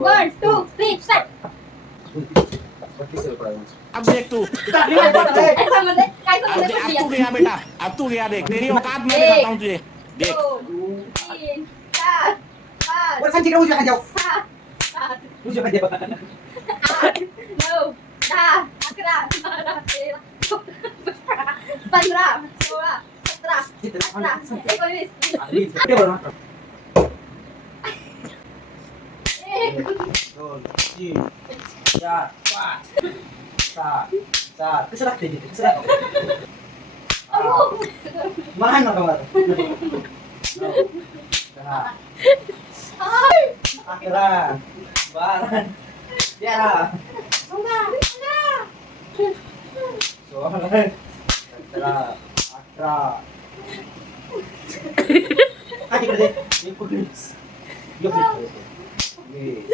1, 2, 3, start. अब देख तू काय समजले? काय अब समजले? अब तू गया बेटा, अब तू गया देख तेरी औकात मैं दिखाता हूँ तुझे देख 2, 3, 4, 5, वर सांग तिकडे उजव्या खांद्यावर 6, 7, उजव्या खांद्यावर 8, 9, 10, 11, 12, 13, 15, 16, 17, 18, 19, इकडे बघ ना. 1, 2 3 4 5 6 7 कसं लागते तिथे कसं लागते मला हाण नका मारा 9 10 11 12 13 16 17 18 हा तिकडे 19 20